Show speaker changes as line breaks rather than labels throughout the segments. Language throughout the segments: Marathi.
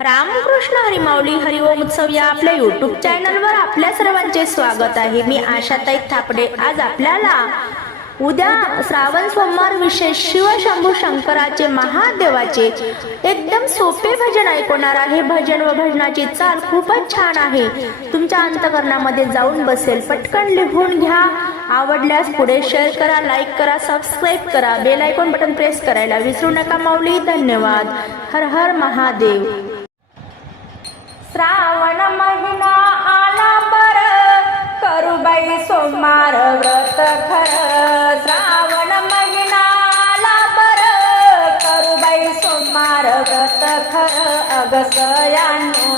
रामकृष्ण हरिमावली हरिओम उत्सव या आपल्या युट्यूब चॅनलवर आपल्या सर्वांचे स्वागत आहे. मी आशाताई थापडे. आज आपल्याला उद्या श्रावण सोमवार विशेष शिवशंभू शंकराचे महादेवाचे एकदम सोपे भजन ऐकवणार आहे. भजन व भजनाची चाल खूपच छान आहे. तुमच्या अंतकरणामध्ये जाऊन बसेल. पटकन लिहून घ्या. आवडल्यास पुढे शेअर करा लाईक करा सबस्क्राईब करा. बेल आयकॉन बटन प्रेस करायला विसरू नका माऊली. धन्यवाद. हर हर महादेव. श्रावण महिना आला बर. करुबाई सोमवार व्रत खर. श्रावण महिना आला बर. करुबाई सोमवार व्रत खर. अगसयानो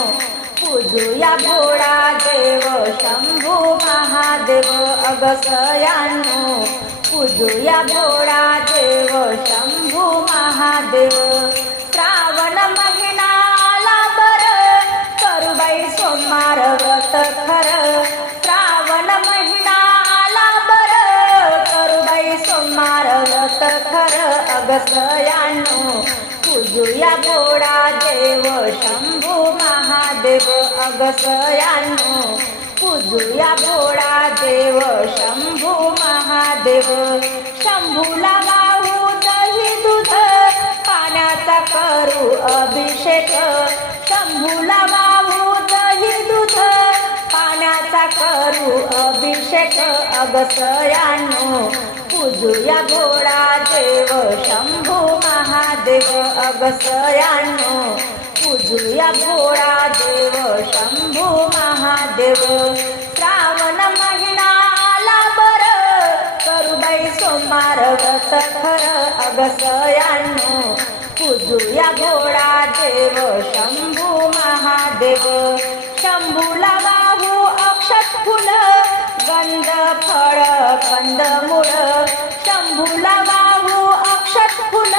पूजूया भोळा देव शंभू महादेव. अगसयानो पूजूया भोळा देव शंभू महादेव. अगसयानो पूजूया भोळा देव शंभू महादेव अगसयानो पूजूया भोळा देव शंभू महादेव शंभूला वाहू दही दूध पाण्याचा करू अभिषेक शंभूला वाहू दही दूध पाण्याचा करू अभिषेक अगसयानो पूजूया घोडा देव शंभू महादेव अगसयानो पूजूया घोडा देव शंभू महादेव. श्रावण महिना आला बर करुबाई सोमवार व्रत खर अगसयानो पूजूया घोडा देव शंभू महादेव. शंभूला वाहू अक्षत फुल गंध फळ कंदमुळ फुला वाहू अक्षत फुल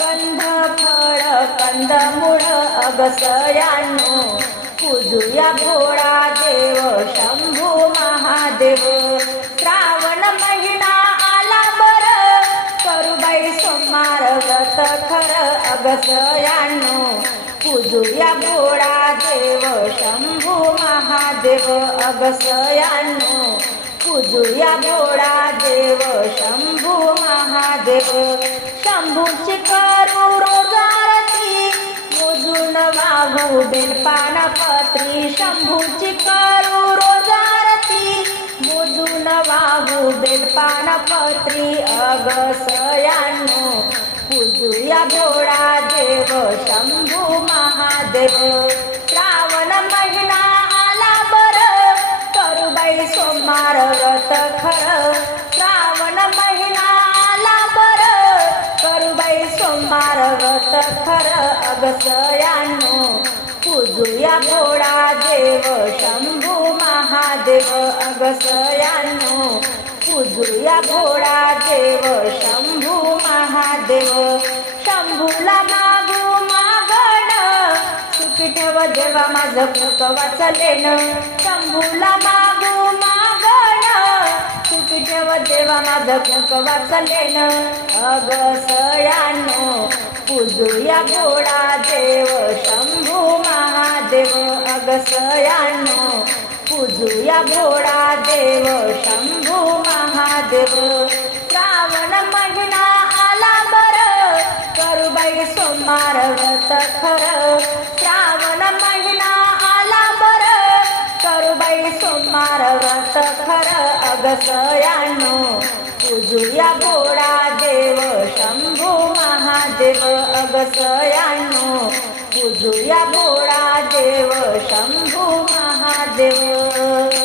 गंध फळ कंदमुळ अगसयानो. पूजूया भोळा देव शंभू महादेव. श्रावण महिना आला बर करुबाई सोमार व्रत खर अगसयानो. पूजूया भोळा देव शंभू महादेव अगसयानो. पूजूया भोळा देव शंभू महादेव. शंभूची करू रोजारती मोजून वाहू बेलपानपत्री. शंभूची करू रोजारती मोजून वाहू अग अगसयानो पूजूया भोळा देव शंभू महादेव. करुबाई व्रत खर श्रावण महिनाला बर. करुबाई सोमवार व्रत खर अगसयानो. पूजूया भोळा देव शंभू महादेव अगसयानो. पूजूया भोळा देव शंभू महादेव. शंभूला मागू मागण. सुखी ठेव देवा माझं कृत वाचलेन. शंभूला मागू सुखी ठेव देवा माझं कृत अग अगसयानो पूजूया गोडा देव शंभू महादेव अग अगसयानो पूजूया गोडा देव शंभू महादेव. श्रावण महिना आला बर करू बाई सोमवार व्रत खर. श्रावण महिना मारवत खर अगसयानो. पूजूया बोडा देव शंभू महादेव अगसयानो. पूजूया बोडा देव शंभू महादेव.